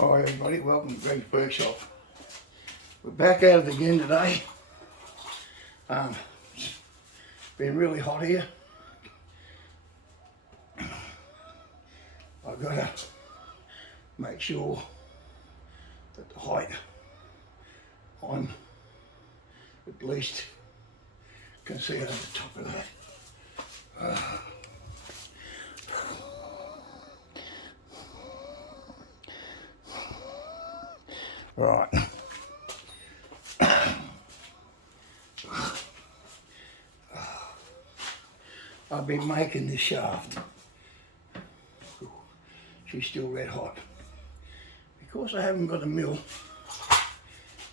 Hi everybody, welcome to Greg's Workshop. We're back at it again today. It's been really hot here. I've got to make sure that the height I'm at least can see over the top of that. Right. I've been making this shaft. She's still red hot. Because I haven't got a mill,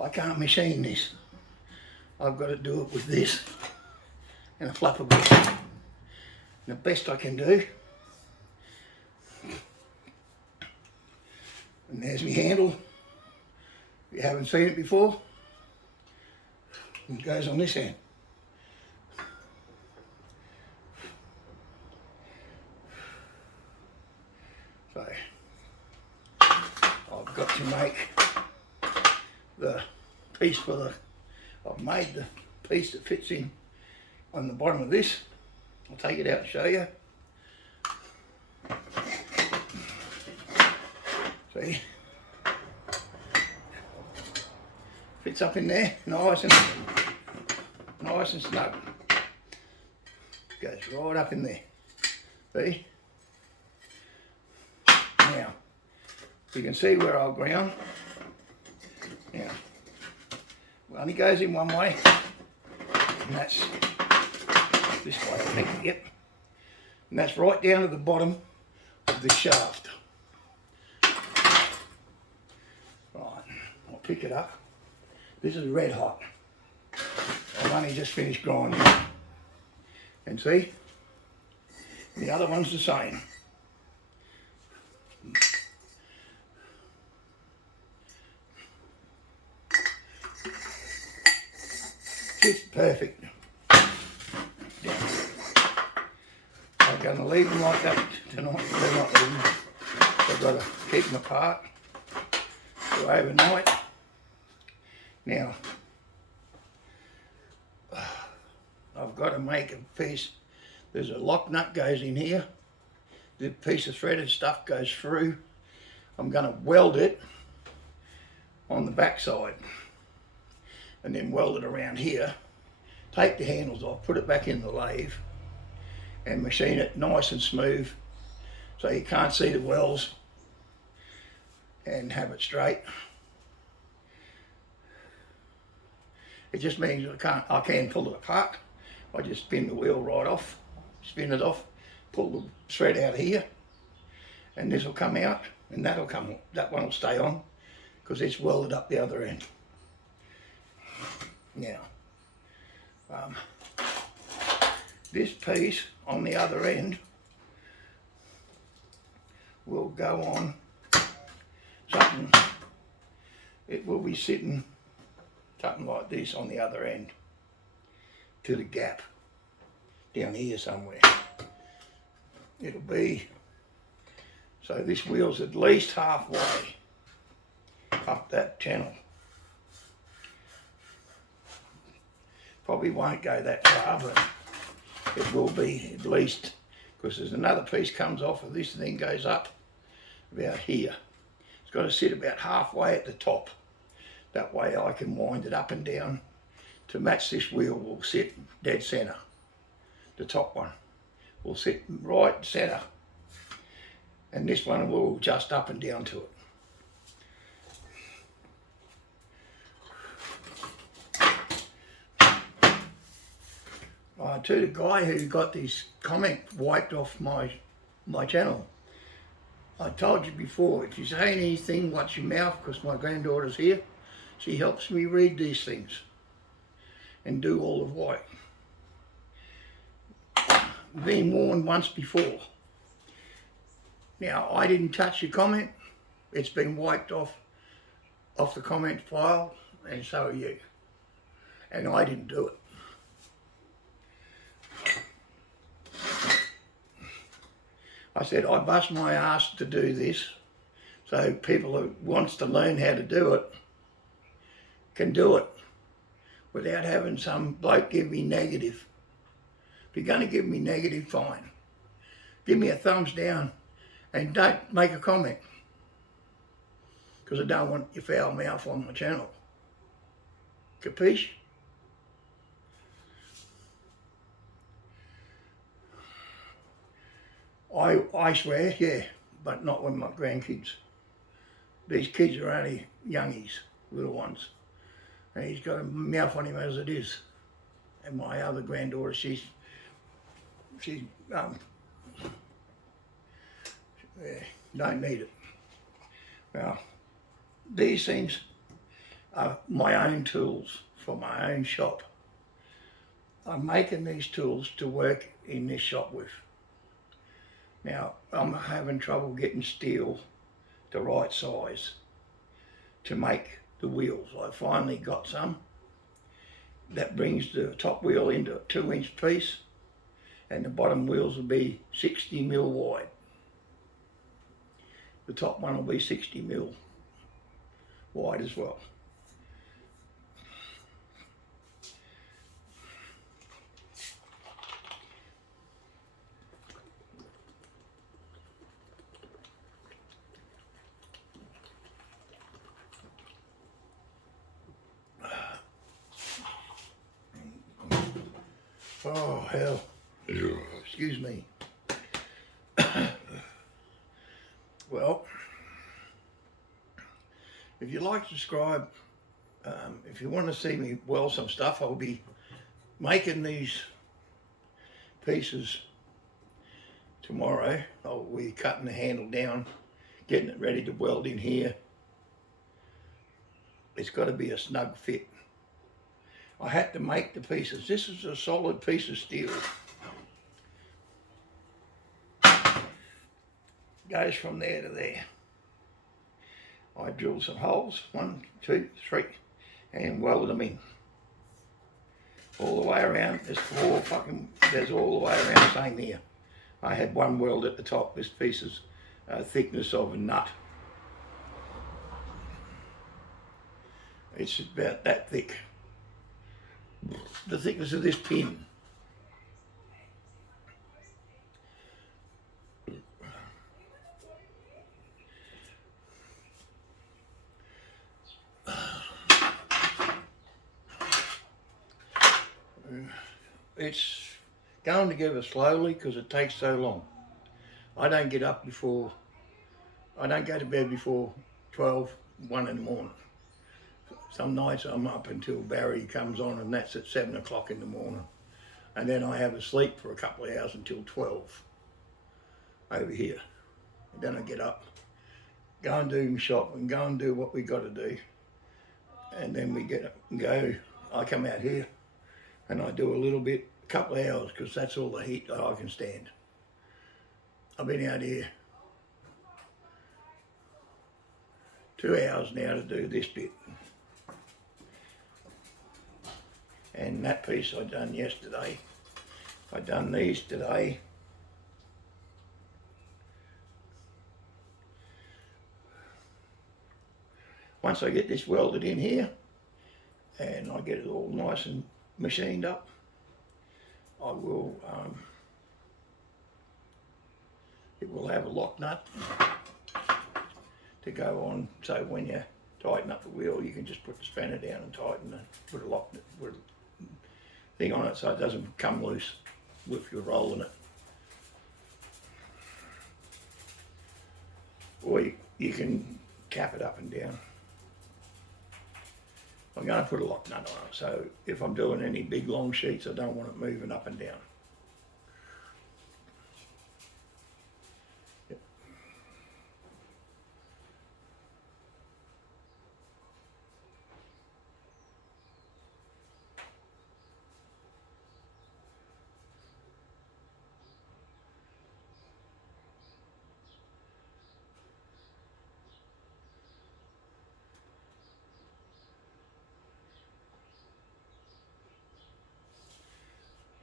I can't machine this. I've got to do it with this and a flapper bit. And the best I can do. And there's my handle. If you haven't seen it before, it goes on this end. So I've got to make the piece for the, I've made the piece that fits in on the bottom of this. I'll take it out and show you. See? Fits up in there, nice and snug. Goes right up in there. See? Now, you can see where I'll ground. Now, it only goes in one way, and that's this way, I think, yep. And that's right down to the bottom of the shaft. Right, I'll pick it up. This is red hot. I've only just finished grinding it. And see, the other one's the same. It's perfect. I'm going to leave them like that tonight. They're not leaving. I've got to keep them apart for overnight. Now, I've got to make a piece. There's a lock nut goes in here. The piece of threaded stuff goes through. I'm going to weld it on the back side and then weld it around here. Take the handles off, put it back in the lathe and machine it nice and smooth so you can't see the wells and have it straight. It just means I can pull it apart. I just spin the wheel right off, spin it off, pull the thread out here, and this will come out, and that one will stay on, because it's welded up the other end. Now, this piece on the other end will go on something. It will be sitting something like this on the other end to the gap down here somewhere. It'll be, so this wheel's at least halfway up that channel. Probably won't go that far, but it will be at least, because there's another piece comes off of this and then goes up about here. It's got to sit about halfway at the top. That way I can wind it up and down to match this wheel. Will sit dead center. The top one will sit right center. And this one will adjust up and down to it. To the guy who got this comment wiped off my channel, I told you before, if you say anything, watch your mouth, because my granddaughter's here. She helps me read these things and do all of what. Been warned once before. Now, I didn't touch your comment. It's been wiped off the comment file, and so are you. And I didn't do it. I said, I bust my ass to do this, So people who wants to learn how to do it can do it without having some bloke give me negative. If you're going to give me negative, fine. Give me a thumbs down and don't make a comment, because I don't want your foul mouth on my channel. Capiche? I swear, yeah, but not with my grandkids. These kids are only youngies, little ones. And he's got a mouth on him as it is. And my other granddaughter, she's yeah, don't need it. Well, these things are my own tools for my own shop. I'm making these tools to work in this shop with. Now, I'm having trouble getting steel the right size to make the wheels. I finally got some that brings the top wheel into a 2-inch piece, and the bottom wheels will be 60mm wide. The top one will be 60mm wide as well. Oh, hell. Excuse me. Well, if you like to subscribe, if you want to see me weld some stuff, I'll be making these pieces tomorrow. I'll be cutting the handle down, getting it ready to weld in here. It's got to be a snug fit. I had to make the pieces. This is a solid piece of steel. Goes from there to there. I drilled some holes, 1, 2, 3, and welded them in. All the way around, there's all the way around, same here. I had one weld at the top. This piece is thickness of a nut. It's about that thick. The thickness of this pin. It's going together slowly because it takes so long. I don't get up before, I don't go to bed before 12, 1 in the morning. Some nights I'm up until Barry comes on, and that's at 7 o'clock in the morning. And then I have a sleep for a couple of hours until 12 over here. And then I get up, go and do my shop and go and do what we got to do. And then we get up and go. I come out here and I do a little bit, a couple of hours, because that's all the heat that I can stand. I've been out here 2 hours now to do this bit. And that piece I done yesterday. I done these today. Once I get this welded in here and I get it all nice and machined up, I will, it will have a lock nut to go on, so when you tighten up the wheel you can just put the spanner down and tighten it, put a lock, put a thing on it so it doesn't come loose if you're rolling it. Or you can cap it up and down. I'm going to put a lock nut on it, so if I'm doing any big long sheets I don't want it moving up and down. Yep.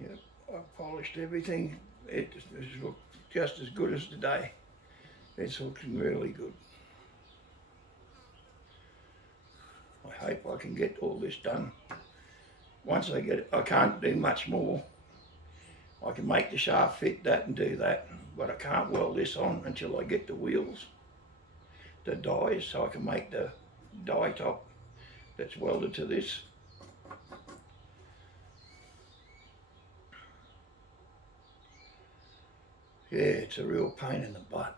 Yep, I've polished everything. It looks just as good as today. It's looking really good. I hope I can get all this done. Once I get it, I can't do much more. I can make the shaft fit that and do that, but I can't weld this on until I get the wheels, the dies, so I can make the die top that's welded to this. Yeah, it's a real pain in the butt.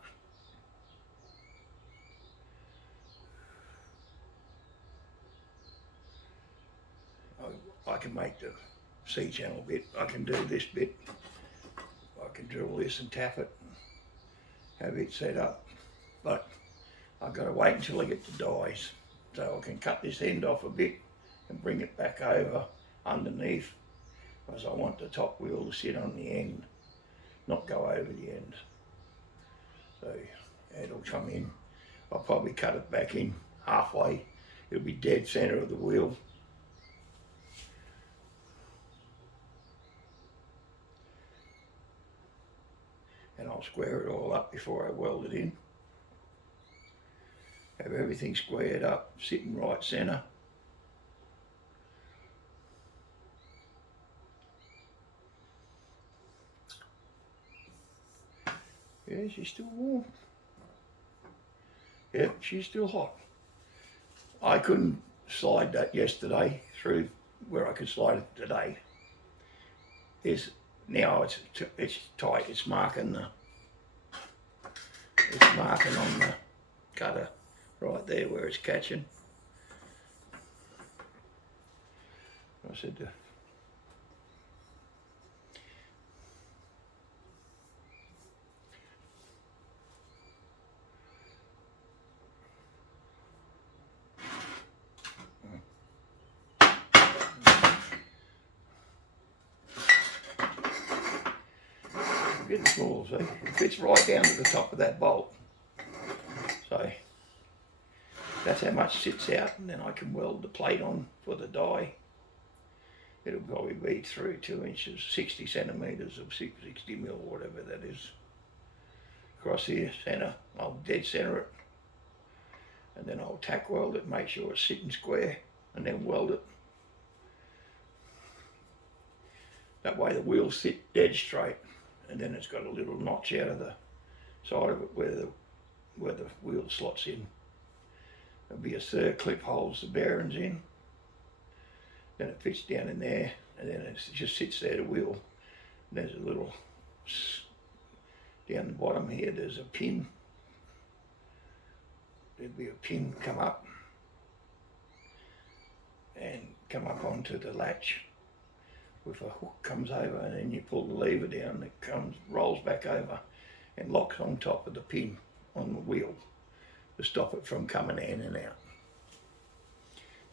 I can make the C-channel bit, I can do this bit, I can drill this and tap it, and have it set up, but I've got to wait until I get the dies, so I can cut this end off a bit and bring it back over underneath, because I want the top wheel to sit on the end, not go over the end. So it'll come in, I'll probably cut it back in halfway, it'll be dead centre of the wheel. And I'll square it all up before I weld it in. Have everything squared up, sitting right centre. Yeah, she's still warm. Yep, she's still hot. I couldn't slide that yesterday through where I could slide it today. Now it's tight. It's marking on the cutter right there where it's catching. I said getting small, see? It fits right down to the top of that bolt. So that's how much sits out, and then I can weld the plate on for the die. It'll probably be through 2 inches, 60 centimetres of 60 mil, whatever that is. Across here, centre, I'll dead centre it, and then I'll tack weld it, make sure it's sitting square, and then weld it. That way the wheels sit dead straight. And then it's got a little notch out of the side of it where the wheel slots in. There'll be a third clip holds the bearings in. Then it fits down in there, and then it just sits there, the wheel. And there's a little, down the bottom here, there's a pin. There'll be a pin come up onto the latch. With a hook comes over, and then you pull the lever down, it rolls back over and locks on top of the pin on the wheel to stop it from coming in and out.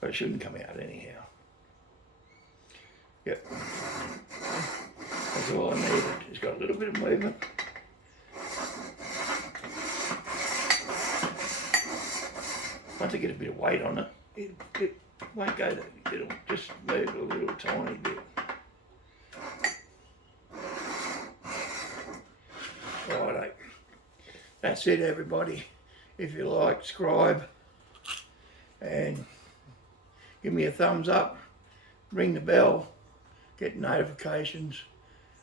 But it shouldn't come out anyhow. Yep, that's all I needed. It's got a little bit of movement. Once I get a bit of weight on it, it won't go there. It'll just move a little tiny bit. Righto. That's it, everybody. If you like, subscribe and give me a thumbs up, ring the bell, get notifications.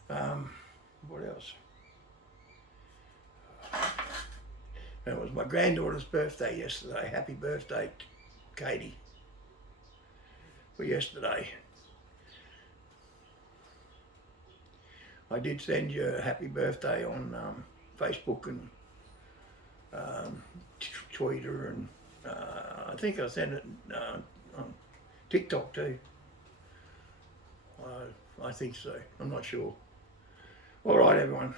What else? It was my granddaughter's birthday yesterday. Happy birthday, Katie, for yesterday. I did send you a happy birthday on Facebook and Twitter, and I think I sent it on TikTok too. I think so. I'm not sure. All right, everyone.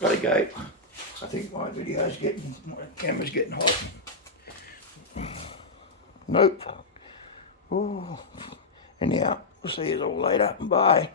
Gotta go. I think my camera's getting hot. Nope. Oh. Anyhow, we'll see you all later. Bye.